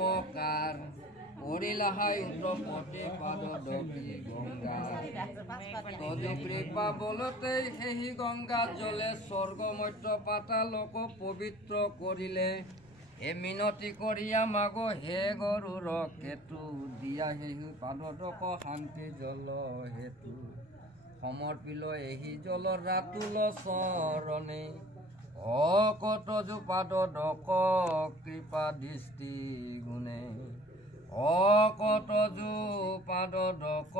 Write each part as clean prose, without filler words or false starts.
উপকাৰ কৰিলাহাই উত্তপতি পাদ দপি গংগা তজু কৃপা বলতে সেই গংগা জলে স্বৰ্গ মধ্য পাতালক পবিত্ৰ কৰিলে এ মিনতি কৰিয়া মাগ হে গৰুৰ কেতু দিয়া সেই পাদদক শান্তি জল হেতু সমৰ্পিল এই জল ৰাতুল চৰণে অকতজু পাদদক কৃপা দৃষ্টি গুণে অকতজু পাদদক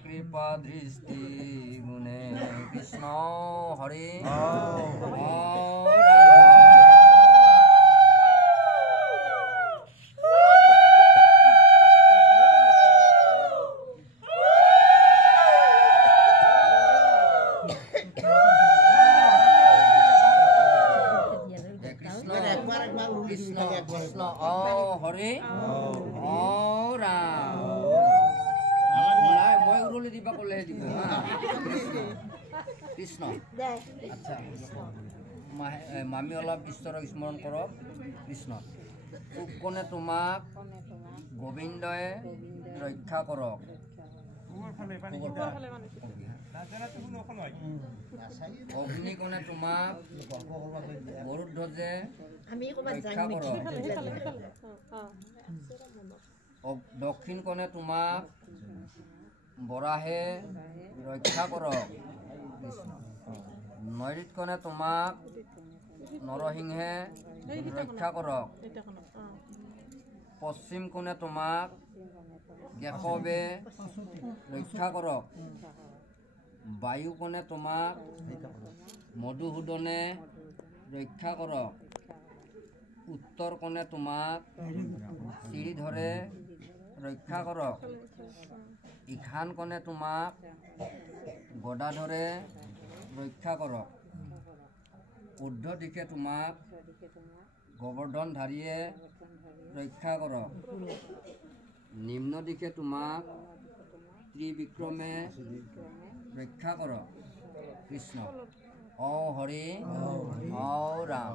কৃপা দৃষ্টি গুণে কৃষ্ণ হৰি কৃষ্ণ হৰি ৰাম মই উৰুলি দিবা ক'লেহে দিব কৃষ্ণ আচ্ছা মামি অলপ ঈশ্বৰক স্মৰণ কৰক কৃষ্ণ কোনে তোমাক গোবিন্দয়ে ৰক্ষা কৰক অগ্নি কোনে তোমাক গৰুধ্বজে ৰক্ষা কৰক দক্ষিণ কোণে তোমাক বৰাহে ৰক্ষা কৰক নৈৰিত কোণে তোমাক নৰসিংহে ৰক্ষা কৰক পশ্চিম কোণে তোমাক কেশৱে ৰক্ষা কৰক বায়ু কোণে তোমাক মধুসূদনে ৰক্ষা কৰক উত্তৰ কোণে তোমাক শ্ৰীধৰে ৰক্ষা কৰক ঈশান কোণে তোমাক গদাধৰে ৰক্ষা কৰক ঊৰ্ধ্ব দিশে তোমাক গোবৰ্ধনধাৰীয়ে ৰক্ষা কৰক নিম্ন দিশে তোমাক ত্ৰিবিক্ৰমে ৰক্ষা কৰক কৃষ্ণ ও হৰি ও ৰাম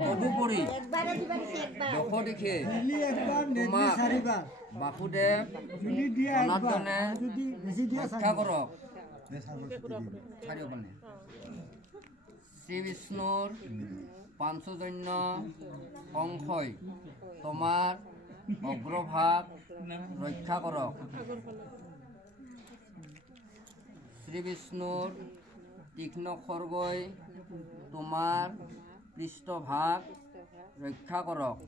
তদুপৰি দশদিশে তোমাক বাসুদেৱ জনাৰ্দনে ৰক্ষা কৰক শ্ৰী বিষ্ণুৰ পাঞ্চজন্য অংশই তোমাৰ অগ্ৰভাগ ৰক্ষা কৰক শ্ৰী বিষ্ণুৰ তীক্ষ্ণ খৰ্গই তোমাৰ পৃষ্ঠভাগ ৰক্ষা কৰক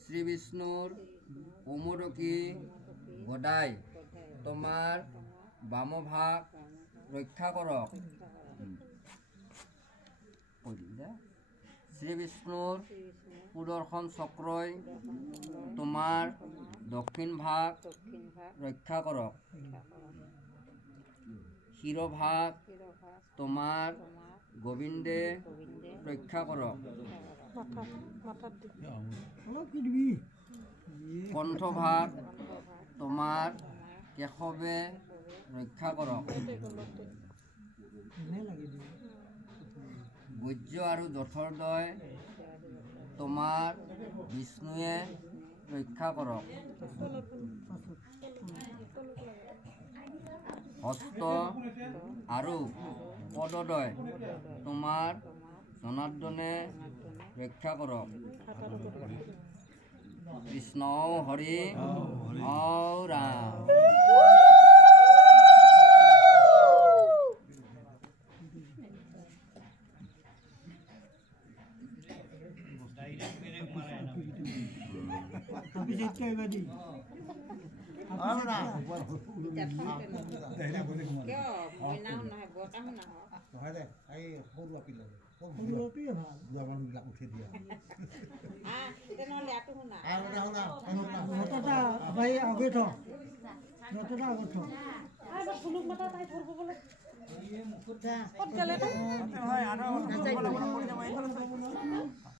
শ্ৰী বিষ্ণুৰ কোমোদকী গদাই তোমাৰ বামভাগ ৰক্ষা কৰক শ্ৰী বিষ্ণুৰ সুদৰ্শন চক্ৰই তোমাৰ দক্ষিণ ভাগ ৰক্ষা কৰক শিৰভাগ তোমাৰ গোবিন্দে ৰক্ষা কৰক কণ্ঠভাগ তোমাৰ কেশৱে ৰক্ষা কৰক বৈজ্য আৰু জঠৰদ্বয় তোমাৰ বিষ্ণুৱে ৰক্ষা কৰক হস্ত আৰু পদদ্বয় তোমাৰ জনাৰ্দনে ৰক্ষা কৰক কৃষ্ণ হৰি ও ৰাম